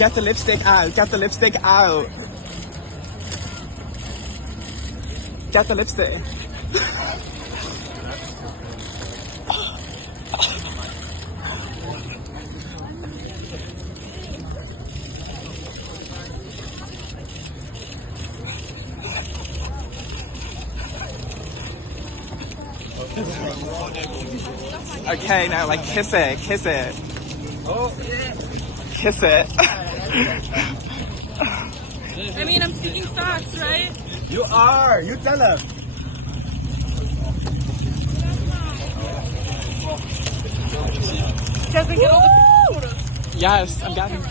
Get the lipstick out. Get the lipstick out. Get the lipstick. Okay, now like kiss it, kiss it. Oh, yeah. Kiss it. I mean, I'm speaking facts, right? You are. You tell him. Doesn't get all the photos. Yes, I'm getting.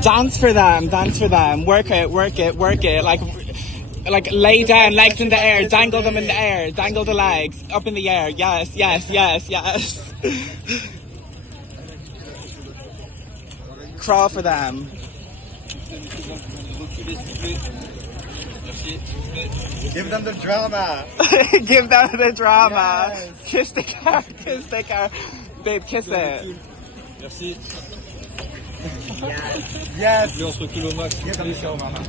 Dance for them, dance for them. Work it, work it, work it. Like lay down, legs in the air, dangle them in the air, dangle the legs up in the air. Yes, yes, yes, yes. Crawl for them. Give them the drama. Give them the drama. Yes. Kiss the car, kiss the car. Babe, kiss it. Merci. Yes. Lui, on se recule au max. Give them the show, mama.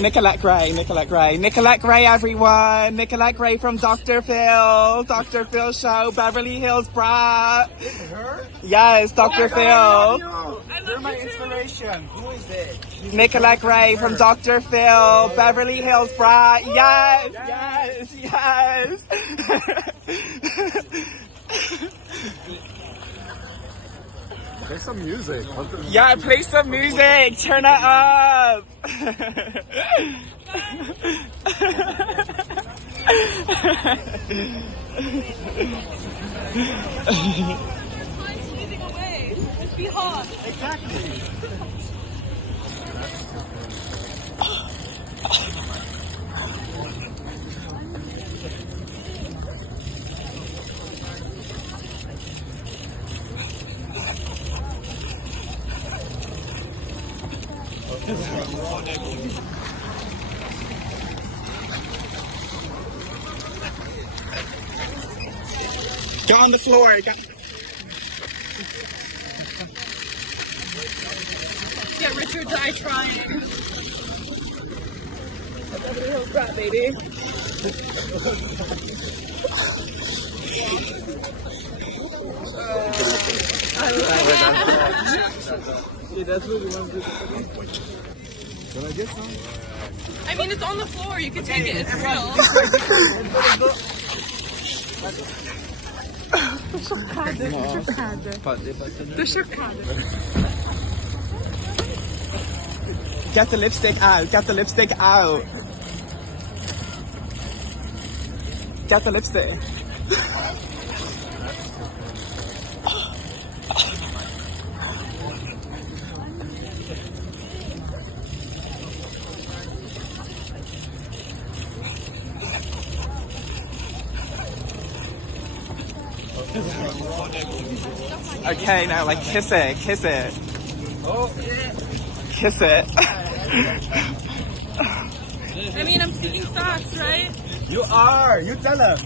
Nicolette Gray, Nicolette Gray. Nicolette Gray, everyone. Nicolette Gray from Dr. Phil. Dr. Phil show, Beverly Hills Brat. Is it her? Yes, Dr. Phil. I love you. You're my inspiration. Who is it? Nicolette Gray from Dr. Phil, Beverly Hills Brat. Yes, yes, yes. Play some music. Yeah, play some music. Turn it up. Just be hot. Exactly. Get on the floor. Get rich or die trying. Beverly Hills Brat, baby. Can I get some? I mean, it's on the floor. You can take it. It's real. Get the lipstick out. Get the lipstick out. Get the lipstick. Okay, now like kiss it, kiss it. Oh, yeah. Kiss it. I mean, I'm speaking facts, right? You are. You tell him.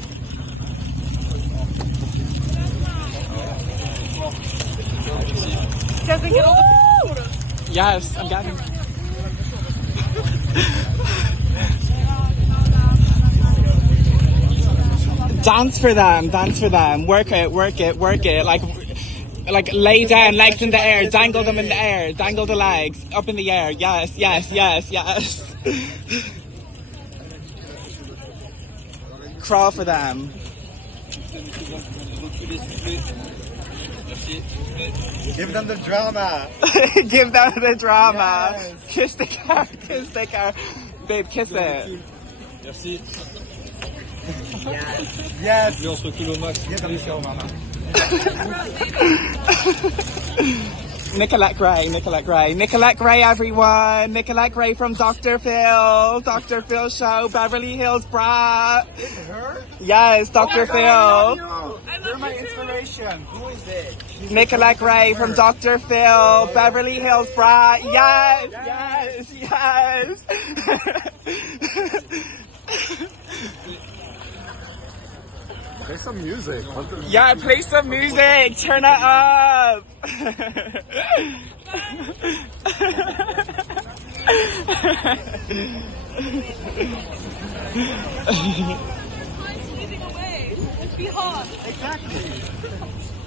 Doesn't get all the photos. Yes, I'm getting. Dance for them, dance for them. Work it, work it, work it. Like lay down, legs in the air, dangle them in the air, dangle the legs up in the air. Yes, yes, yes, yes. Crawl for them. Give them the drama. Give them the drama. Yes. Kiss the car, kiss the car. Babe, kiss it. Merci. Yes. Lui, on se recule au max. Give them the show, mama. Nicolette Gray, Nicolette Gray. Nicolette Gray, everyone. Nicolette Gray from Dr. Phil. Dr. Phil show, Beverly Hills Brat. Is it her? Yes, Dr. Phil. I love you. You're my inspiration. Who is it? Nicolette Gray from Dr. Phil, Beverly Hills Brat. Yes, yes, yes. some music. Yeah, play some music. Turn it up. Leaving away. Let's be hot. Exactly.